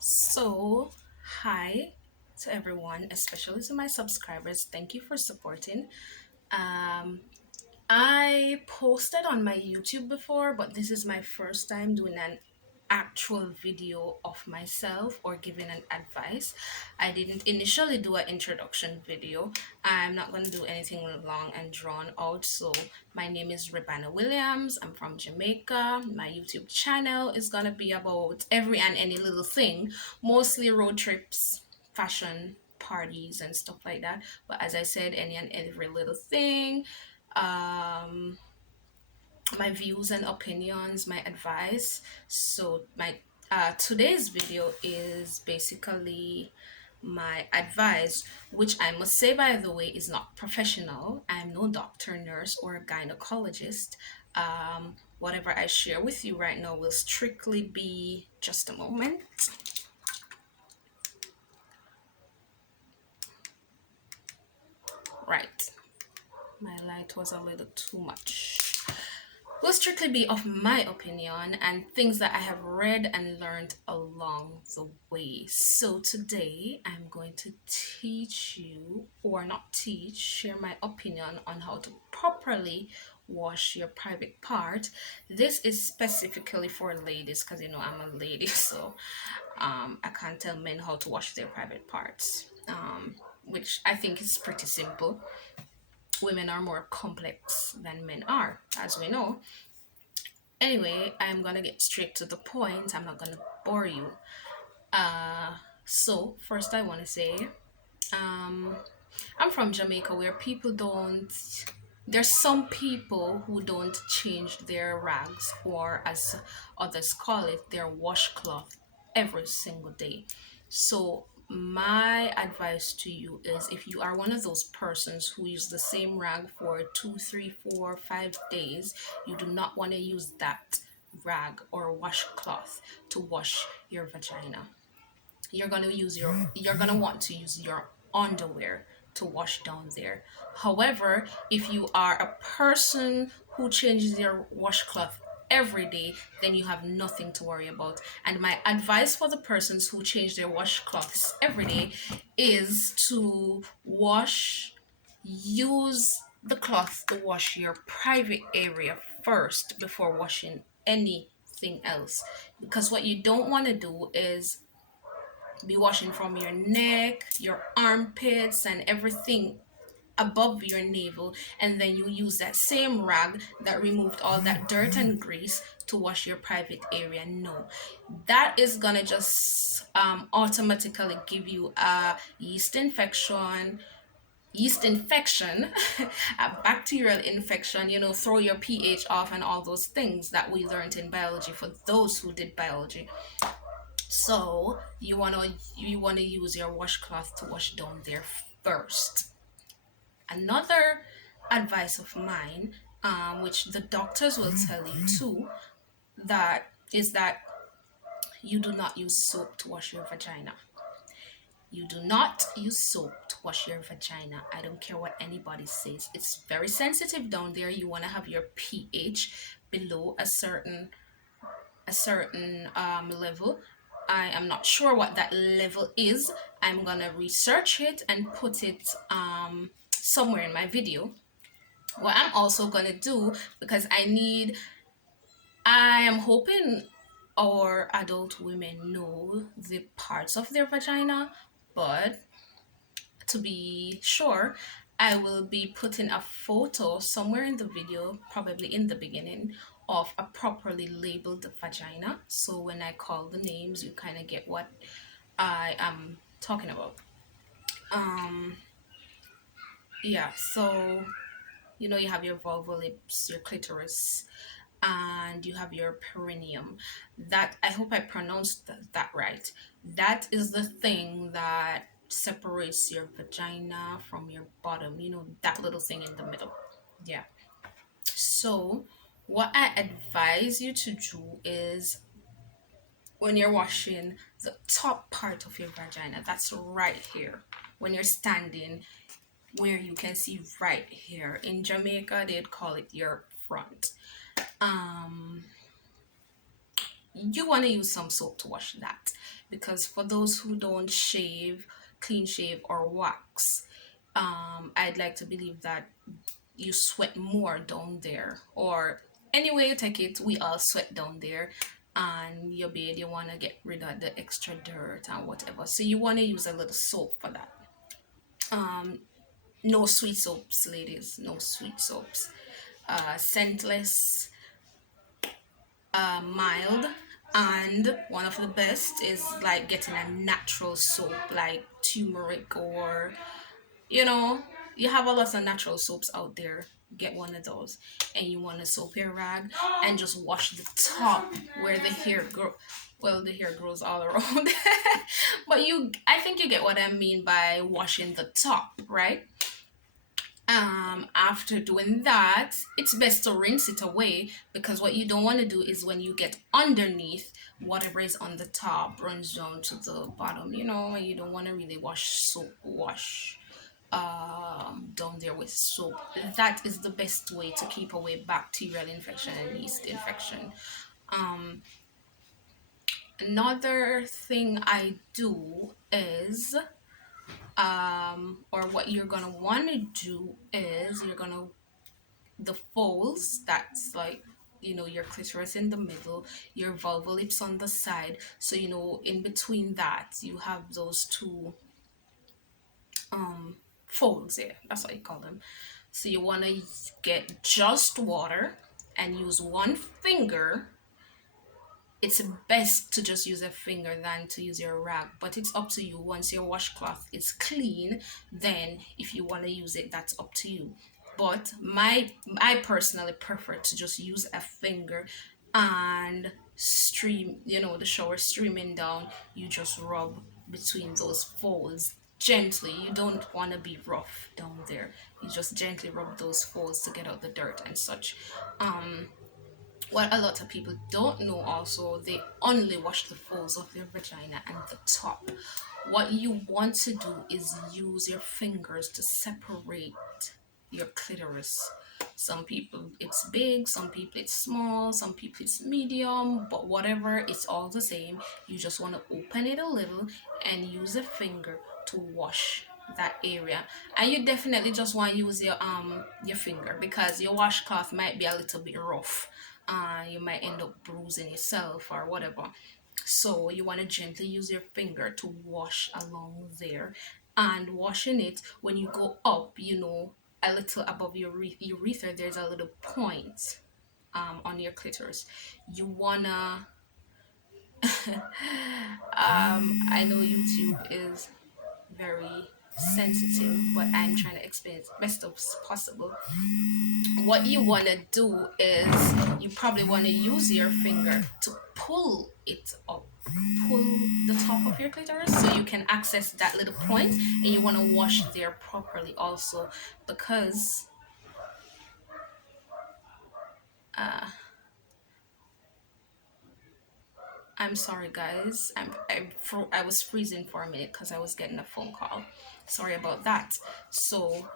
So, hi to everyone, especially to my subscribers. Thank you for supporting. Um, I posted on my YouTube before, but this is my first time doing an actual video of myself or giving an advice. I didn't initially do an introduction video. I'm not going to do anything long and drawn out. So my name is Rebana Williams. I'm from Jamaica. My YouTube channel is going to be about every and any little thing, mostly road trips, fashion, parties and stuff like that. But as I said, any and every little thing, um my views and opinions, my advice. So my today's video is basically my advice, which I must say, by the way, is not professional. I'm no doctor, nurse, or gynecologist. Whatever I share with you right now will strictly be just a moment. Right, my light was a little too much. Will strictly be of my opinion and things that I have read and learned along the way. So today I'm going to teach you, or not teach, share my opinion on how to properly wash your private part. This is specifically for ladies because I'm a lady, so I can't tell men how to wash their private parts. Which I think is pretty simple. Women are more complex than men are, as we know. Anyway, I'm gonna get straight to the point. I'm not gonna bore you. Uh, so first I want to say, um, I'm from Jamaica where people don't. There's some people who don't change their rags, or as others call it, their washcloth every single day. So my advice to you is, if you are one of those persons who use the same rag for 2, 3, 4, 5 days, you do not want to use that rag or washcloth to wash your vagina. You're gonna want to use your underwear to wash down there. However, if you are a person who changes their washcloth every day, then you have nothing to worry about. And my advice for the persons who change their washcloths every day is to use the cloth to wash your private area first before washing anything else. Because what you don't want to do is be washing from your neck, your armpits, and everything above your navel, and then you use that same rag that removed all that dirt and grease to wash your private area. No, that is gonna just automatically give you a yeast infection, a bacterial infection, throw your pH off, and all those things that we learned in biology for those who did biology. So you wanna use your washcloth to wash down there first. Another advice of mine, which the doctors will tell you too, that is that you do not use soap to wash your vagina. You do not use soap to wash your vagina. I don't care what anybody says. It's very sensitive down there. You want to have your pH below a certain level. I am not sure what that level is. I'm gonna research it and put it somewhere in my video. What I'm also gonna do, because I am hoping our adult women know the parts of their vagina, but to be sure, I will be putting a photo somewhere in the video, probably in the beginning, of a properly labeled vagina. So when I call the names, you kind of get what I am talking about. Um, yeah, so you have your vulva lips, your clitoris, and you have your perineum. That, I hope I pronounced that right. That is the thing that separates your vagina from your bottom. That little thing in the middle. Yeah. So, what I advise you to do is, when you're washing the top part of your vagina, that's right here. When you're standing, where you can see right here. In Jamaica, they'd call it your front. Um, you want to use some soap to wash that, because for those who don't shave, clean shave or wax, I'd like to believe that you sweat more down there, or any way you take it, we all sweat down there. And your beard, you want to get rid of the extra dirt and whatever, so you want to use a little soap for that. um no sweet soaps, ladies, no sweet soaps. Scentless, mild, and one of the best is like getting a natural soap like turmeric, or you know, you have a lot of natural soaps out there. Get one of those, and you want to soap your rag and just wash the top where the hair grow. Well, the hair grows all around, but I think you get what I mean by washing the top, right? After doing that, it's best to rinse it away, because what you don't want to do is when you get underneath, whatever is on the top runs down to the bottom, and you don't want to really wash down there with soap. That is the best way to keep away bacterial infection and yeast infection. um Another thing I do is, or what you're gonna want to do is, you're gonna, the folds, that's like, your clitoris in the middle, your vulval lips on the side, so in between that you have those two um folds there, that's what you call them. So you want to get just water and use one finger. It's best to just use a finger than to use your rag, but it's up to you. Once your washcloth is clean, then if you want to use it, that's up to you. But I personally prefer to just use a finger, and stream, the shower streaming down, you just rub between those folds gently. You don't want to be rough down there. You just gently rub those folds to get out the dirt and such. What a lot of people don't know also, they only wash the folds of their vagina and the top. What you want to do is use your fingers to separate your clitoris. Some people it's big, some people it's small, some people it's medium, but whatever, it's all the same. You just want to open it a little and use a finger to wash that area. And you definitely just want to use your finger, because your washcloth might be a little bit rough. You might end up bruising yourself or whatever. So you want to gently use your finger to wash along there, and washing it when you go up, a little above your urethra, there's a little point on your clitoris. You wanna I know YouTube is very sensitive, but I'm trying to explain it best as possible. What you want to do is, you probably want to use your finger to pull it up, pull the top of your clitoris so you can access that little point, and you want to wash there properly also, because uh I'm sorry guys, I was freezing for a minute because I was getting a phone call. Sorry about that. So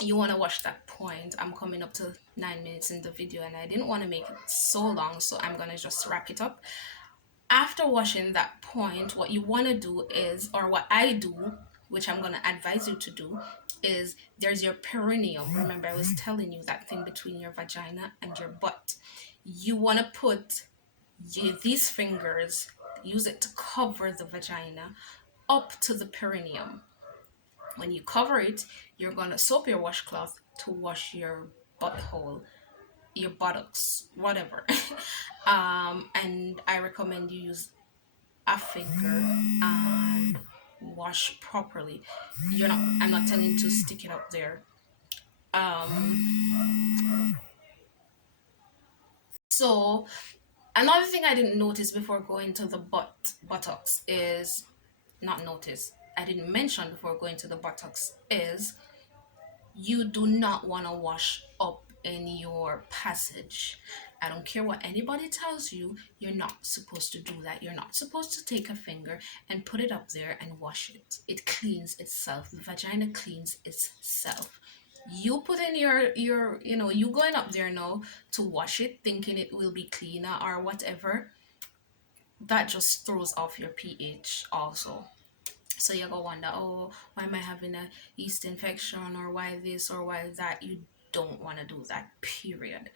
you want to watch that point. I'm coming up to 9 minutes in the video, and I didn't want to make it so long, so I'm gonna just wrap it up. After washing that point, what you want to do is, or what I do, which I'm going to advise you to do, is, there's your perineum. Remember, I was telling you that thing between your vagina and your butt. You want to put these fingers, use it to cover the vagina up to the perineum. When you cover it, you're going to soap your washcloth to wash your butthole, your buttocks, whatever. And I recommend you use a finger and wash properly. I'm not telling you to stick it up there. So another thing I didn't notice before going to the buttocks is, not notice, I didn't mention before going to the buttocks is, you do not want to wash up in your passage. I don't care what anybody tells you, you're not supposed to do that. You're not supposed to take a finger and put it up there and wash it. It cleans itself. The vagina cleans itself. You put in you going up there now to wash it, thinking it will be cleaner or whatever. that just throws off your pH also. So you go wonder, oh, why am I having a yeast infection, or why this or why that? You don't want to do that, period.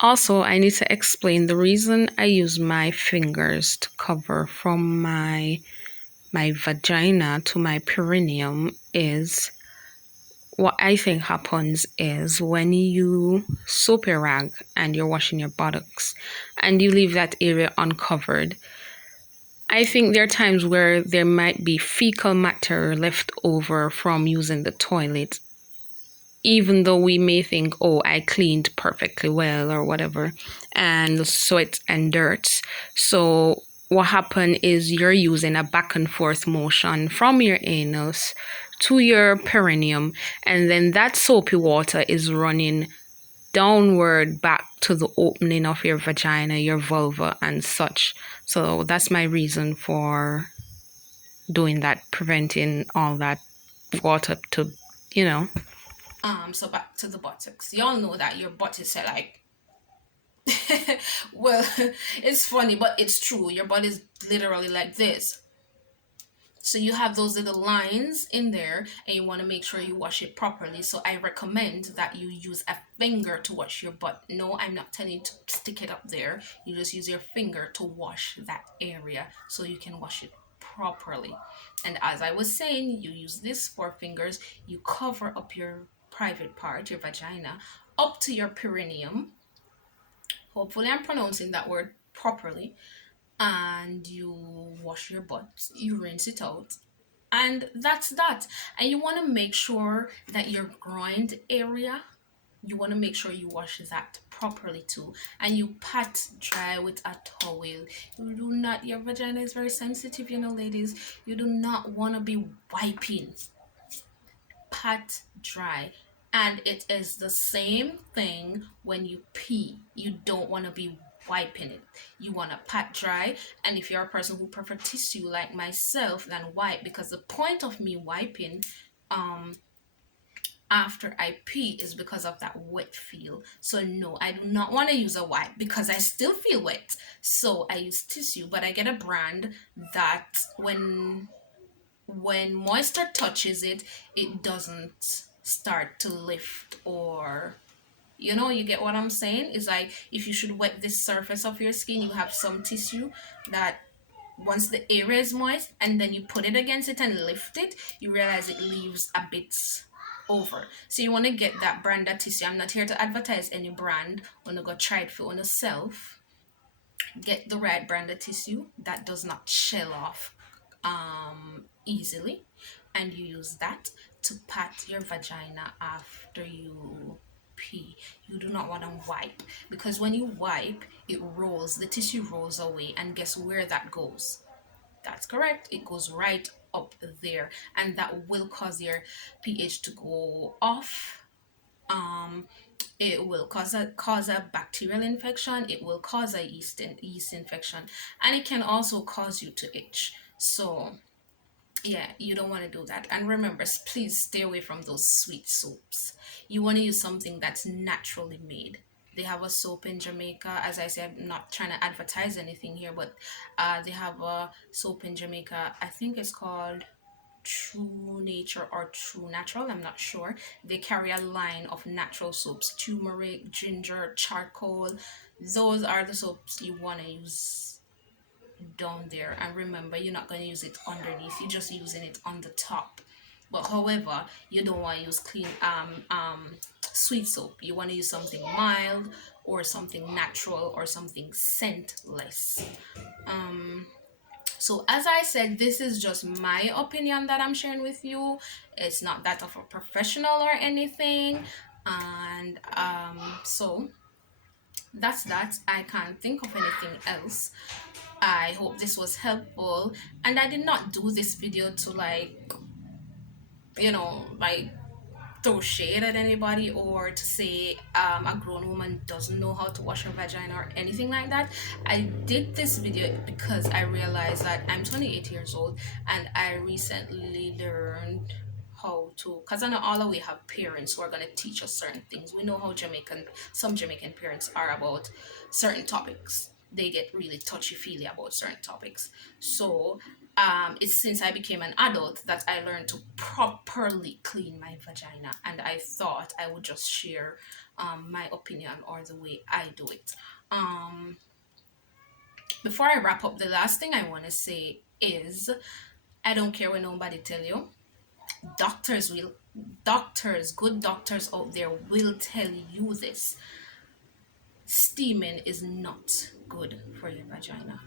Also, I need to explain the reason I use my fingers to cover from my vagina to my perineum is what I think happens is when you soap your rag and you're washing your buttocks and you leave that area uncovered. I think there are times where there might be fecal matter left over from using the toilet, even though we may think, oh, I cleaned perfectly well or whatever, and sweat and dirt. So what happened is you're using a back and forth motion from your anus to your perineum, and then that soapy water is running downward back to the opening of your vagina, your vulva, and such. So that's my reason for doing that, preventing all that water to, you know. So back to the buttocks. Y'all know that your buttocks are like, well, it's funny, but it's true. Your butt is literally like this. So you have those little lines in there, and you want to make sure you wash it properly. So I recommend that you use a finger to wash your butt. No, I'm not telling you to stick it up there. You just use your finger to wash that area so you can wash it properly. And as I was saying, you use these four fingers, you cover up your private part, your vagina, up to your perineum. Hopefully, I'm pronouncing that word properly. And you wash your butt, you rinse it out, and that's that. And you want to make sure that your groin area, you want to make sure you wash that properly too, and you pat dry with a towel. You do not, your vagina is very sensitive, you know, ladies. You do not want to be wiping. Pat dry. And it is the same thing when you pee. You don't want to be wiping it. You want to pat dry. And if you're a person who prefer tissue like myself, then wipe, because the point of me wiping um after I pee is because of that wet feel. So no, I do not want to use a wipe because I still feel wet. So I use tissue, but I get a brand that when moisture touches it, it doesn't start to lift, or you know, you get what I'm saying? It's like if you should wet this surface of your skin, you have some tissue that once the area is moist and then you put it against it and lift it, you realize it leaves a bit over. So you want to get that brand of tissue. I'm not here to advertise any brand. When you go try it for yourself, get the right brand of tissue that does not shell off easily, and you use that to pat your vagina after you pee. You do not want to wipe, because when you wipe, it rolls, the tissue rolls away, and guess where that goes? That's correct, it goes right up there, and that will cause your pH to go off. um it will cause a bacterial infection, it will cause a yeast infection, and it can also cause you to itch. So yeah, you don't want to do that. And remember, please stay away from those sweet soaps. You want to use something that's naturally made. They have a soap in Jamaica. As I said, I'm not trying to advertise anything here, but they have a soap in Jamaica. I think it's called True Nature or True Natural. I'm not sure. They carry a line of natural soaps: turmeric, ginger, charcoal. Those are the soaps you want to use down there. And remember, you're not going to use it underneath, you're just using it on the top. But however, you don't want to use clean sweet soap. You want to use something mild, or something natural, or something scentless. So as I said, this is just my opinion that I'm sharing with you. It's not that of a professional or anything. And so that's that. I can't think of anything else. I hope this was helpful. And I did not do this video to, like, like throw shade at anybody, or to say a grown woman doesn't know how to wash her vagina or anything like that. I did this video because I realized that I'm 28 years old, and I recently learned how to, because I know all of we have parents who are going to teach us certain things. We know how some Jamaican parents are about certain topics. they get really touchy feely about certain topics. So it's since I became an adult that I learned to properly clean my vagina, and I thought I would just share my opinion or the way I do it. Um, Before I wrap up, the last thing I want to say is I don't care what nobody tell you. Doctors will, doctors, good doctors out there will tell you this. Steaming is not good for your vagina.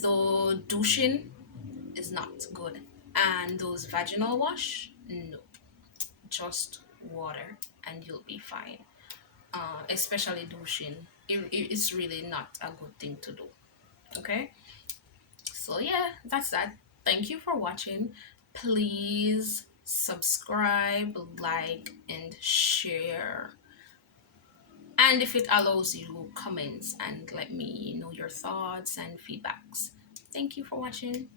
Though douching is not good. And those vaginal wash, no, just water and you'll be fine. Especially douching, it's really not a good thing to do. Okay, so yeah, that's that. Thank you for watching. Please subscribe, like, and share. And if it allows you, comments and let me know your thoughts and feedbacks. Thank you for watching.